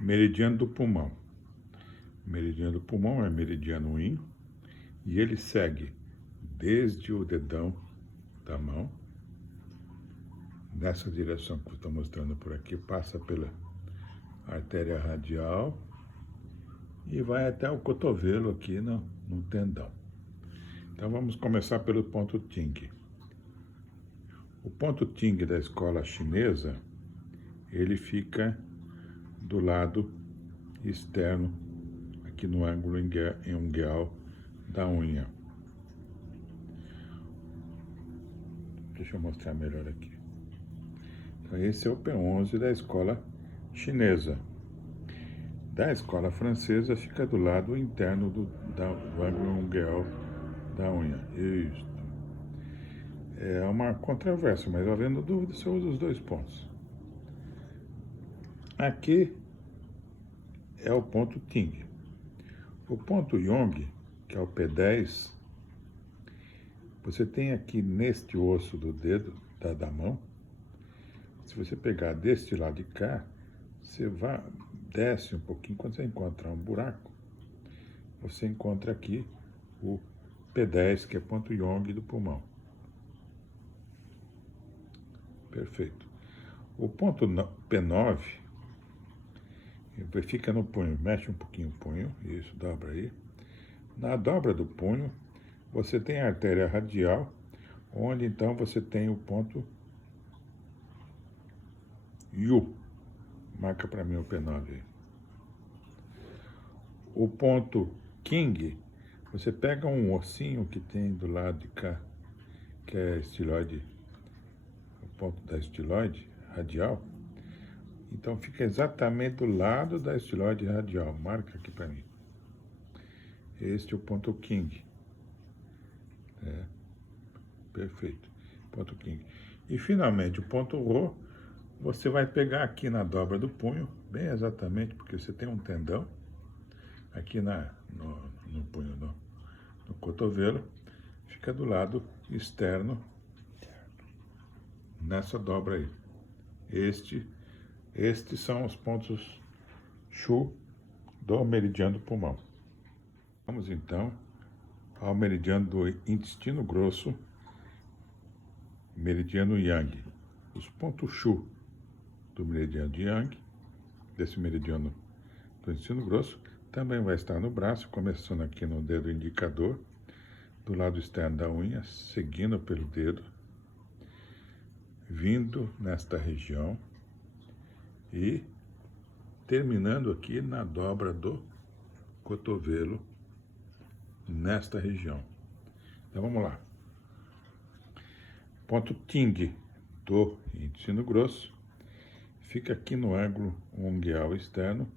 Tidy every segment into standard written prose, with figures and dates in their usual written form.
Meridiano do pulmão. Meridiano do pulmão é meridiano IN e ele segue desde o dedão da mão, nessa direção que eu estou mostrando por aqui, passa pela artéria radial e vai até o cotovelo aqui no tendão. Então vamos começar pelo ponto Ting. O ponto Ting da escola chinesa, ele fica do lado externo, aqui no ângulo ungueal da unha. Deixa eu mostrar melhor aqui. Então esse é o P11 da escola chinesa. Da escola francesa fica do lado interno do ângulo ungueal da unha. Isso. É uma controvérsia, mas havendo dúvida, você usa os dois pontos. Aqui é o ponto Ting. O ponto Yong, que é o P10, você tem aqui neste osso do dedo da mão. Se você pegar deste lado de cá, você desce um pouquinho, quando você encontrar um buraco, você encontra aqui o P10, que é ponto Yong do pulmão. Perfeito. O ponto P9 fica no punho, mexe um pouquinho o punho, isso, dobra aí. Na dobra do punho, você tem a artéria radial, onde então você tem o ponto Yu. Marca para mim o P9 aí. O ponto King, você pega um ossinho que tem do lado de cá, que é estiloide, o ponto da estiloide radial. Então fica exatamente do lado da estiloide radial. Marca aqui para mim. Este é o ponto King. Perfeito. Ponto King. E finalmente o ponto Rho, você vai pegar aqui na dobra do punho, bem exatamente, porque você tem um tendão aqui no punho, no cotovelo, fica do lado externo, nessa dobra aí. Estes são os pontos Shu do meridiano do pulmão. Vamos então ao meridiano do intestino grosso, meridiano Yang. Os pontos Shu do meridiano de Yang, desse meridiano do intestino grosso, também vai estar no braço, começando aqui no dedo indicador, do lado externo da unha, seguindo pelo dedo, vindo nesta região e terminando aqui na dobra do cotovelo, nesta região. Então vamos lá. Ponto Ting do intestino grosso fica aqui no ângulo ungueal externo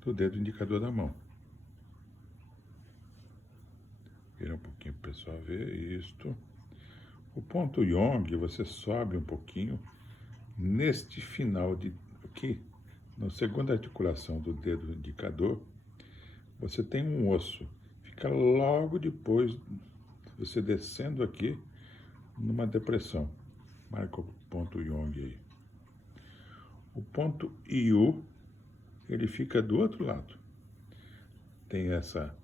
do dedo indicador da mão. Vira um pouquinho para o pessoal ver isto. O ponto Yong, você sobe um pouquinho neste final de aqui, na segunda articulação do dedo indicador, você tem um osso. Fica logo depois, você descendo aqui, numa depressão. Marca o ponto Yong aí. O ponto Yu, ele fica do outro lado. Tem essa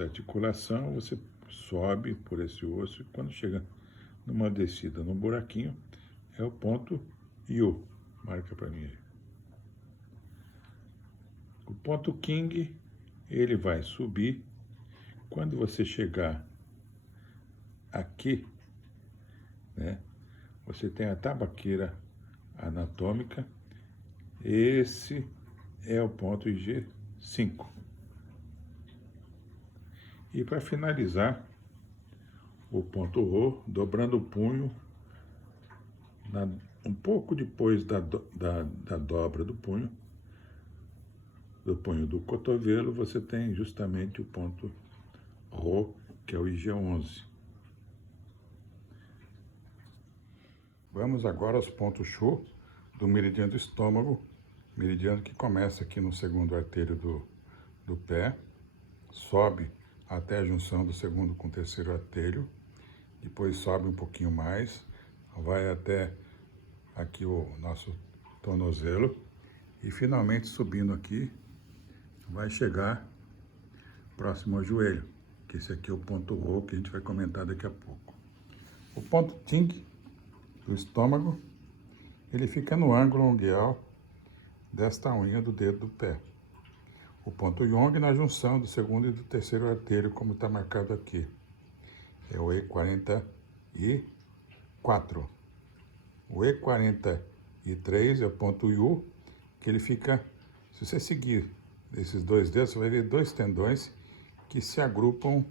articulação, você sobe por esse osso e quando chega numa descida no buraquinho, é o ponto Yu. Marca para mim aí. O ponto King, ele vai subir. Quando você chegar aqui, né, você tem a tabaqueira anatômica. Esse é o ponto IG5. E para finalizar, o ponto Rho, dobrando o punho, um pouco depois da dobra do punho do cotovelo, você tem justamente o ponto Rho, que é o IG11. Vamos agora aos pontos Shu do meridiano do estômago, meridiano que começa aqui no segundo artério do pé, sobe até a junção do segundo com o terceiro artério, depois sobe um pouquinho mais, vai até aqui o nosso tornozelo E finalmente subindo aqui, vai chegar próximo ao joelho, que esse aqui é o ponto Rho, que a gente vai comentar daqui a pouco. O ponto Ting do estômago, ele fica no ângulo unguial desta unha do dedo do pé. O ponto Yong na junção do segundo e do terceiro artério, como está marcado aqui. É o E44. O E43 é o ponto Yu, que ele fica, se você seguir esses dois dedos, você vai ver dois tendões que se agrupam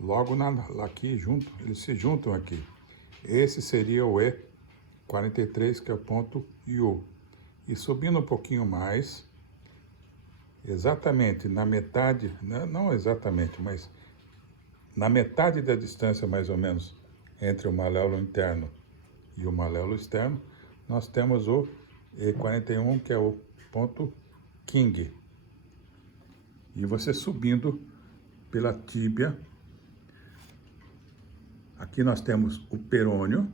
logo aqui junto, eles se juntam aqui. Esse seria o E43, que é o ponto Yu. E subindo um pouquinho mais, exatamente na metade, não exatamente, mas na metade da distância mais ou menos entre o maléolo interno e o maléolo externo, nós temos o E41, que é o ponto King. E você subindo pela tíbia, aqui nós temos o perônio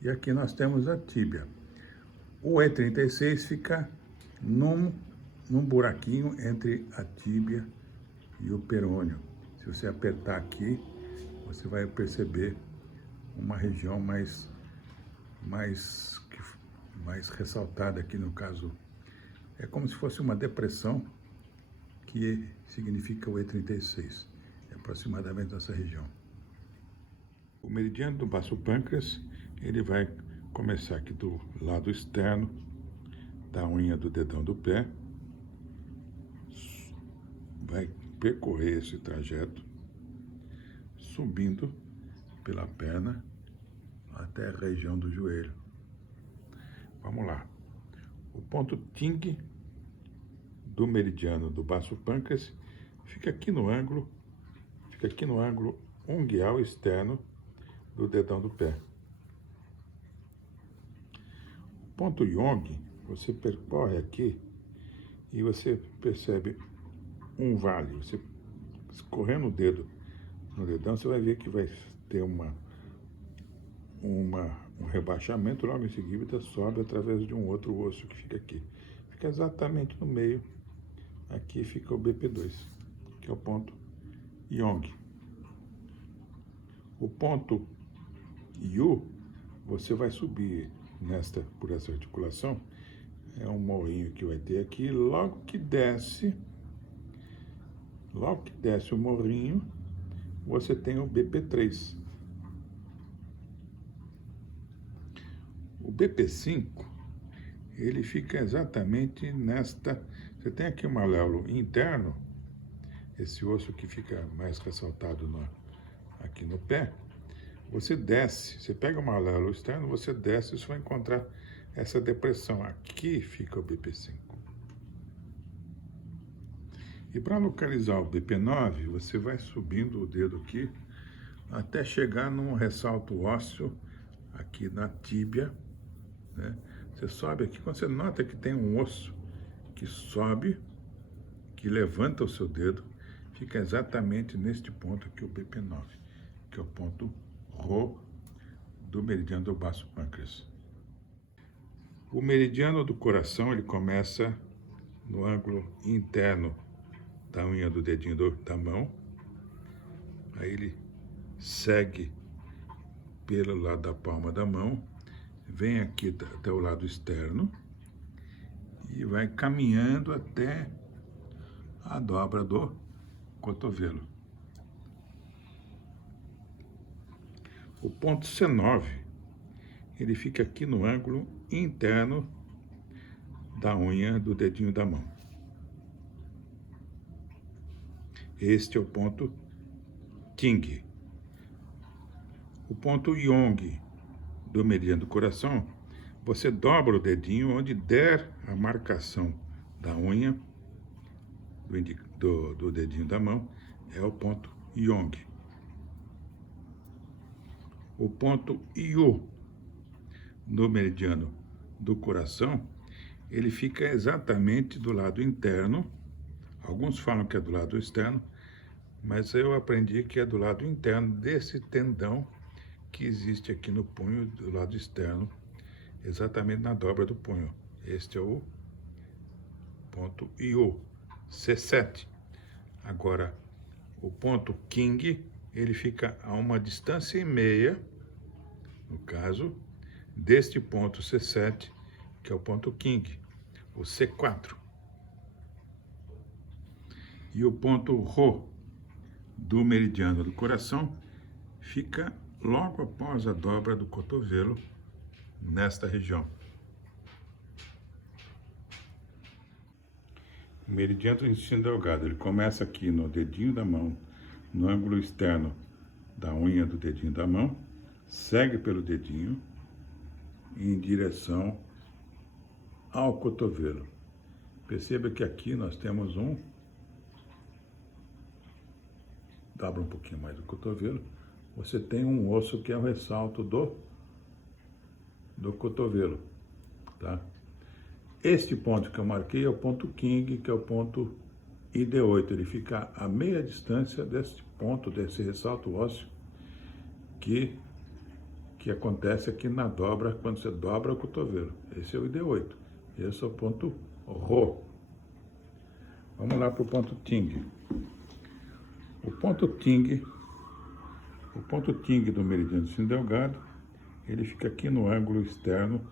e aqui nós temos a tíbia. O E36 fica num buraquinho entre a tíbia e o perônio. Se você apertar aqui, você vai perceber uma região mais ressaltada aqui no caso. É como se fosse uma depressão, que significa o E36. É aproximadamente nessa região. O meridiano do baço pâncreas, ele vai começar aqui do lado externo da unha do dedão do pé, vai percorrer esse trajeto, subindo pela perna até a região do joelho. Vamos lá. O ponto Ting do meridiano do baço pâncreas fica aqui no ângulo unguial externo do dedão do pé. O ponto Yong, você percorre aqui e você percebe um vale. Você escorrendo o dedo no dedão, você vai ver que vai ter um rebaixamento, logo em seguida sobe através de um outro osso que fica aqui. Fica exatamente no meio. Aqui fica o BP2, que é o ponto Yong. O ponto Yu, você vai subir por essa articulação, é um morrinho que vai ter aqui, logo que desce o morrinho, você tem o BP3. O BP5, ele fica exatamente nesta... Você tem aqui o maléolo interno, esse osso que fica mais ressaltado aqui no pé. Você desce, você pega o maléolo externo, você desce e você vai encontrar essa depressão. Aqui fica o BP5. E para localizar o BP9, você vai subindo o dedo aqui até chegar num ressalto ósseo aqui na tíbia, né? Você sobe aqui, quando você nota que tem um osso que sobe, que levanta o seu dedo, fica exatamente neste ponto aqui, o BP9, que é o ponto Rho do meridiano do baço pâncreas. O meridiano do coração, ele começa no ângulo interno da unha do dedinho da mão, aí ele segue pelo lado da palma da mão, vem aqui até o lado externo e vai caminhando até a dobra do cotovelo. O ponto C9, ele fica aqui no ângulo interno da unha do dedinho da mão. Este é o ponto Ting. O ponto Yong do meridiano do coração, você dobra o dedinho onde der a marcação da unha do dedinho da mão, é o ponto Yong. O ponto Yu no meridiano do coração, ele fica exatamente do lado interno. Alguns falam que é do lado externo, mas eu aprendi que é do lado interno desse tendão que existe aqui no punho, do lado externo, exatamente na dobra do punho. Este é o ponto IU, C7. Agora, o ponto King, ele fica a uma distância e meia, no caso, deste ponto C7, que é o ponto King, o C4. E o ponto Rho do meridiano do coração fica logo após a dobra do cotovelo, nesta região. O meridiano do intestino delgado, ele começa aqui no dedinho da mão, no ângulo externo da unha do dedinho da mão, segue pelo dedinho em direção ao cotovelo. Perceba que aqui nós temos dobra um pouquinho mais do cotovelo, você tem um osso que é o ressalto do cotovelo, tá? Este ponto que eu marquei é o ponto King, que é o ponto ID8. Ele fica a meia distância desse ponto, desse ressalto ósseo, que acontece aqui na dobra, quando você dobra o cotovelo. Esse é o ID8. Esse é o ponto Rho. Vamos lá para o ponto Ting. O ponto Ting do meridiano do intestino delgado, ele fica aqui no ângulo externo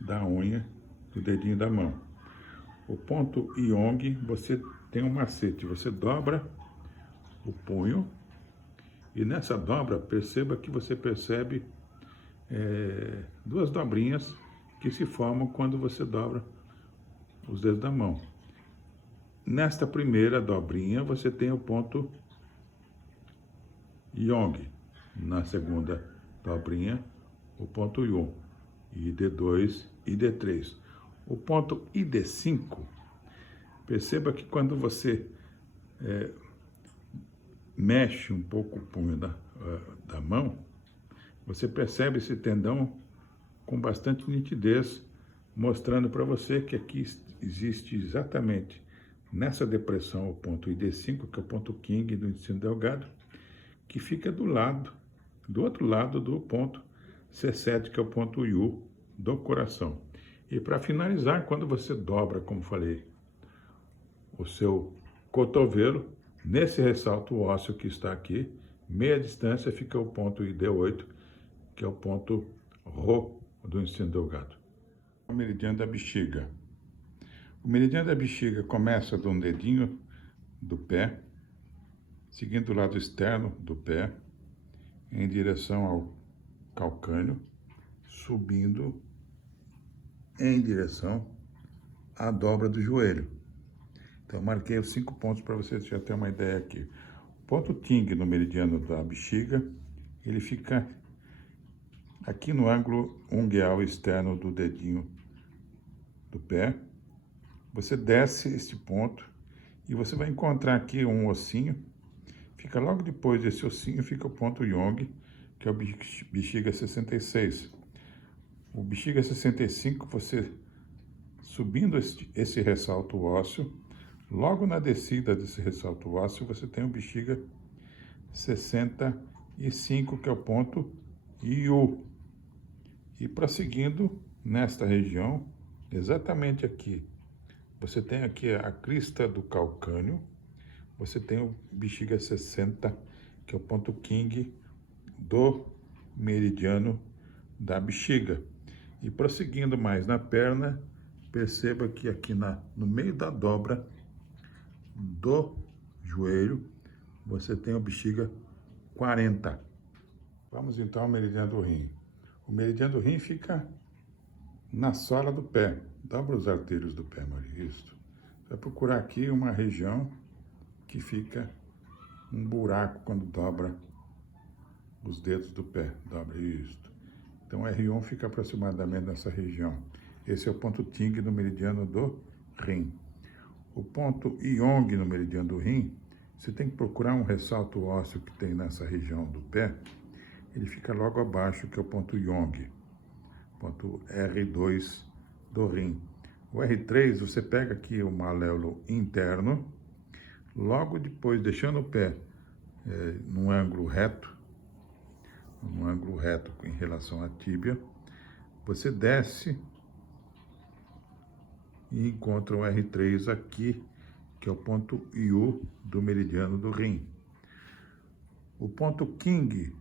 da unha do dedinho da mão. O ponto Yong, você tem um macete, você dobra o punho e nessa dobra, perceba que você percebe duas dobrinhas que se formam quando você dobra os dedos da mão. Nesta primeira dobrinha, você tem o ponto Yong. Na segunda dobrinha, o ponto Yu. ID2 e ID3. O ponto ID5, perceba que quando você mexe um pouco o punho da mão, você percebe esse tendão com bastante nitidez, mostrando para você que aqui existe exatamente nessa depressão o ponto ID5, que é o ponto King do intestino delgado, que fica do outro lado do ponto C7, que é o ponto Yu do coração. E para finalizar, quando você dobra, como falei, o seu cotovelo, nesse ressalto ósseo que está aqui, meia distância fica o ponto ID8, que é o ponto Rho do intestino delgado. O meridiano da bexiga. O meridiano da bexiga começa de um dedinho do pé, seguindo o lado externo do pé, em direção ao calcânio, subindo em direção à dobra do joelho. Então, marquei os 5 pontos para vocês já terem uma ideia aqui. O ponto Ting no meridiano da bexiga, ele fica aqui no ângulo ungueal externo do dedinho do pé. Você desce este ponto e você vai encontrar aqui um ossinho. Fica logo depois desse ossinho, fica o ponto Yong, que é o bexiga 66. O bexiga 65, você subindo esse ressalto ósseo, logo na descida desse ressalto ósseo, você tem o bexiga 65, que é o ponto IU. E prosseguindo nesta região, exatamente aqui, você tem aqui a crista do calcânio, você tem o bexiga 60, que é o ponto King do meridiano da bexiga. E prosseguindo mais na perna, perceba que aqui no meio da dobra do joelho, você tem o bexiga 40. Vamos então ao meridiano do rim. O meridiano do rim fica na sola do pé. Dobra os artérios do pé, Maria. Isso. Você vai procurar aqui uma região que fica um buraco quando dobra os dedos do pé. Dobra isso. Então, R1 fica aproximadamente nessa região. Esse é o ponto Ting no meridiano do rim. O ponto Yong no meridiano do rim, você tem que procurar um ressalto ósseo que tem nessa região do pé. Ele fica logo abaixo, que é o ponto Yong. Ponto R2 do rim. O R3, você pega aqui o maléolo interno, logo depois, deixando o pé num ângulo reto em relação à tíbia, você desce e encontra o R3 aqui, que é o ponto U do meridiano do rim. O ponto King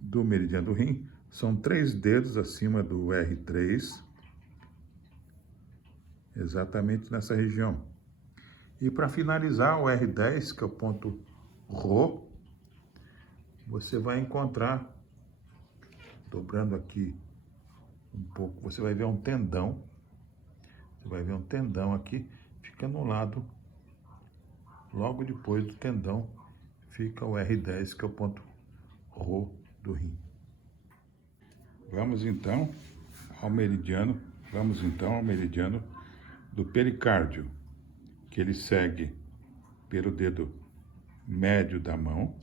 do meridiano do rim são 3 dedos acima do R3, exatamente nessa região. E para finalizar, o R10, que é o ponto Rho, você vai encontrar, dobrando aqui um pouco, você vai ver um tendão. Você vai ver um tendão aqui, fica no lado, logo depois do tendão, fica o R10, que é o ponto Rho do rim. Vamos então ao meridiano do pericárdio, que ele segue pelo dedo médio da mão.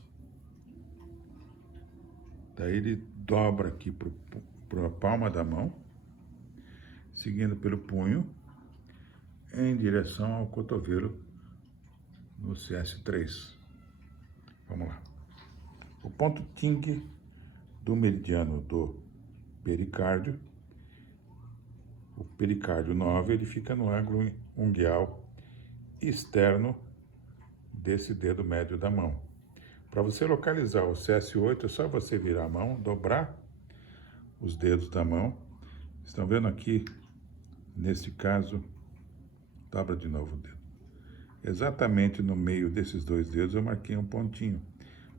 Daí ele dobra aqui para a palma da mão, seguindo pelo punho, em direção ao cotovelo no CS3. Vamos lá. O ponto Ting do meridiano do pericárdio, o pericárdio 9, ele fica no ângulo unguial externo desse dedo médio da mão. Para você localizar o CS8, é só você virar a mão, dobrar os dedos da mão. Estão vendo aqui, nesse caso, dobra de novo o dedo. Exatamente no meio desses 2 dedos eu marquei um pontinho.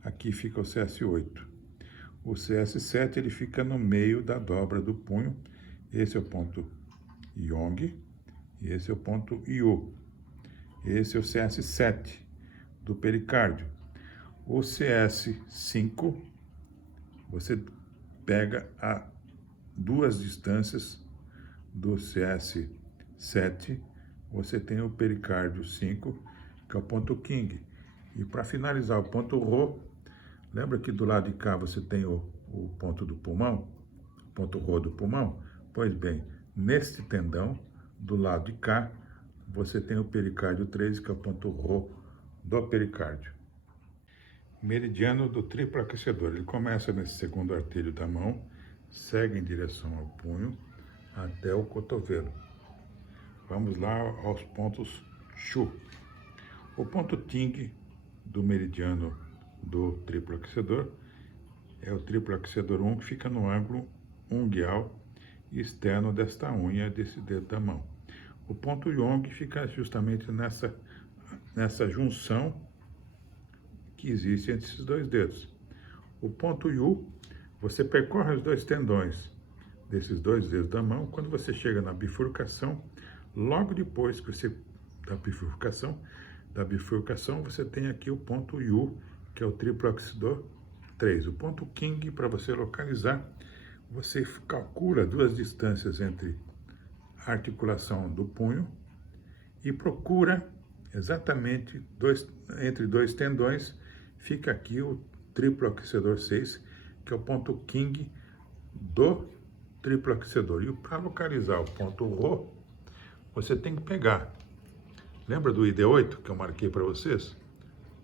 Aqui fica o CS8. O CS7 ele fica no meio da dobra do punho. Esse é o ponto Yong e esse é o ponto Yu. Esse é o CS7 do pericárdio. O CS5 você pega a 2 distâncias do CS7. Você tem o pericárdio 5, que é o ponto King. E para finalizar o ponto Rho, lembra que do lado de cá você tem o ponto do pulmão? O ponto Rho do pulmão? Pois bem, neste tendão, do lado de cá, você tem o pericárdio 3, que é o ponto Rho do pericárdio. Meridiano do triplo aquecedor. Ele começa nesse segundo artelho da mão, segue em direção ao punho, até o cotovelo. Vamos lá aos pontos Shu. O ponto Ting do meridiano do triplo aquecedor é o triplo aquecedor 1, que fica no ângulo unguial externo desta unha, desse dedo da mão. O ponto Yong fica justamente nessa junção que existe entre esses 2 dedos. O ponto Yu, você percorre os 2 tendões desses 2 dedos da mão. Quando você chega na bifurcação, logo depois que você da bifurcação, você tem aqui o ponto Yu, que é o triplo aquecedor 3. O ponto King, para você localizar, você calcula 2 distâncias entre a articulação do punho e procura exatamente entre 2 tendões, fica aqui o triplo aquecedor 6, que é o ponto King do triplo aquecedor. E para localizar o ponto Rho, você tem que pegar. Lembra do ID8 que eu marquei para vocês?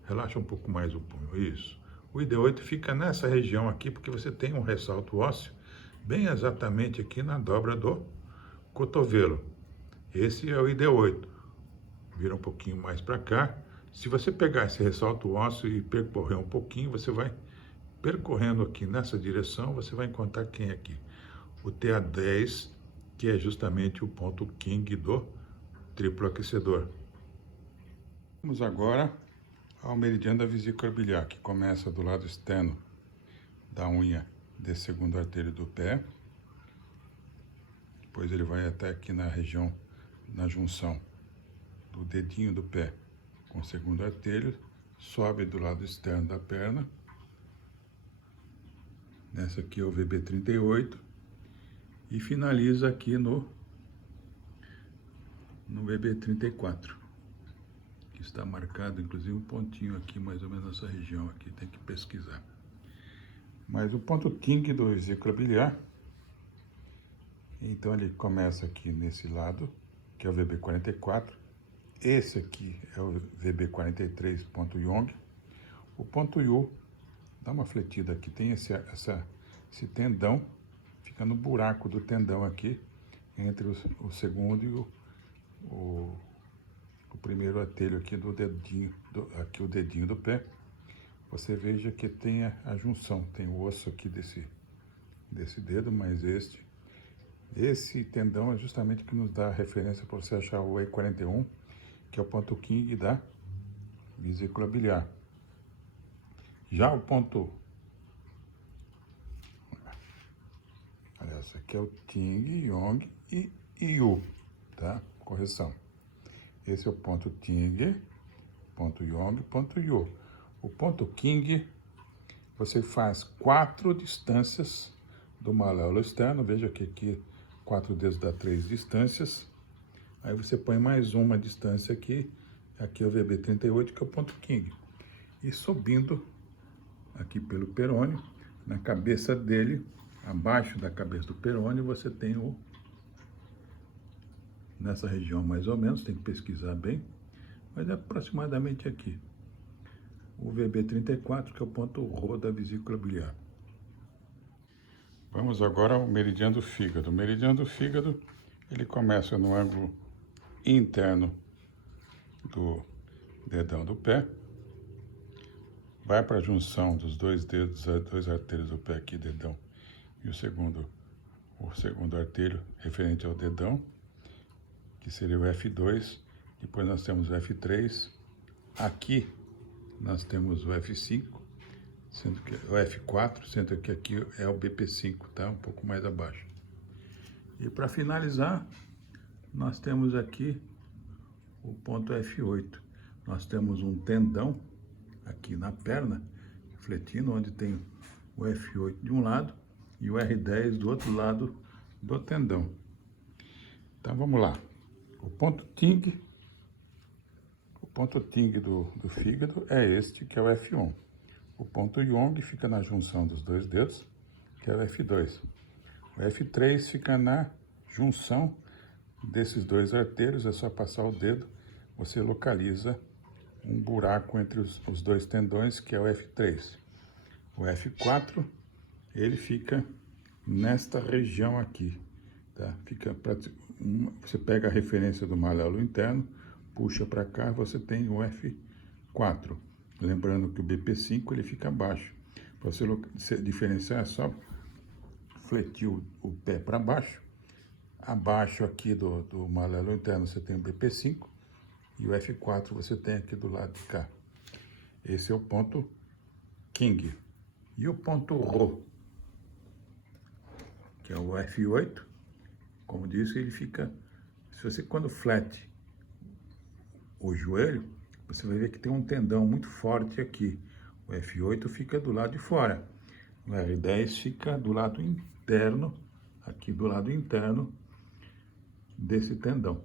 Relaxa um pouco mais o punho, isso. O ID8 fica nessa região aqui, porque você tem um ressalto ósseo bem exatamente aqui na dobra do cotovelo. Esse é o ID8. Vira um pouquinho mais para cá. Se você pegar esse ressalto ósseo e percorrer um pouquinho, você vai percorrendo aqui nessa direção, você vai encontrar quem é aqui? O TA10, que é justamente o ponto King do triplo aquecedor. Vamos agora ao meridiano da vesícula biliar, que começa do lado externo da unha desse segundo artelho do pé. Depois ele vai até aqui na região, na junção do dedinho do pé com o segundo artelho, sobe do lado externo da perna. Nessa aqui é o VB38 e finaliza aqui no VB34, que está marcado, inclusive um pontinho aqui, mais ou menos nessa região aqui, tem que pesquisar. Mas o ponto King do vesícula biliar, então ele começa aqui nesse lado, que é o VB44. Esse aqui é o VB43, ponto Yong. O ponto Yu, dá uma fletida aqui, tem esse tendão, fica no buraco do tendão aqui, entre o segundo o primeiro artelho aqui do dedinho, aqui o dedinho do pé, você veja que tem a junção, tem o osso aqui desse dedo, mais esse tendão é justamente que nos dá a referência para você achar o E41, que é o ponto king da vesícula biliar. Já o ponto, aliás, aqui é o Ting, Yong e Yu, tá? Correção. Esse é o ponto Ting, ponto Yong, ponto Yu. O ponto King, você faz 4 distâncias do maléolo externo. Veja que aqui 4 dedos dá 3 distâncias. Aí você põe mais uma distância aqui. Aqui é o VB38, que é o ponto King. E subindo aqui pelo perônio, na cabeça dele, abaixo da cabeça do perônio, você tem nessa região mais ou menos, tem que pesquisar bem, mas é aproximadamente aqui. O VB34, que é o ponto Rho da vesícula biliar. Vamos agora ao meridiano do fígado. O meridiano do fígado, ele começa no ângulo interno do dedão do pé, vai para a junção dos 2 dedos, 2 artérios do pé aqui, dedão, e o segundo artério referente ao dedão, que seria o F2, depois nós temos o F3, aqui nós temos o F5, sendo que o F4, sendo que aqui é o BP5, tá? Um pouco mais abaixo. E para finalizar, nós temos aqui o ponto F8. Nós temos um tendão aqui na perna, refletindo, onde tem o F8 de um lado e o R10 do outro lado do tendão. Então vamos lá. O ponto Ting do fígado é este, que é o F1. O ponto Yong fica na junção dos 2 dedos, que é o F2. O F3 fica na junção desses 2 artérios, é só passar o dedo, você localiza um buraco entre os 2 tendões, que é o F3. O F4, ele fica nesta região aqui, tá? Você pega a referência do maléolo interno, puxa para cá, você tem o F4. Lembrando que o BP5 ele fica abaixo. Para você diferenciar, é só fletir o pé para baixo. Abaixo aqui do maléolo interno você tem o BP5 e o F4 você tem aqui do lado de cá. Esse é o ponto King. E o ponto Rho, que é o F8, como disse, ele fica... Se você quando flete o joelho, você vai ver que tem um tendão muito forte aqui. O F8 fica do lado de fora. O R10 fica do lado interno, aqui do lado interno desse tendão.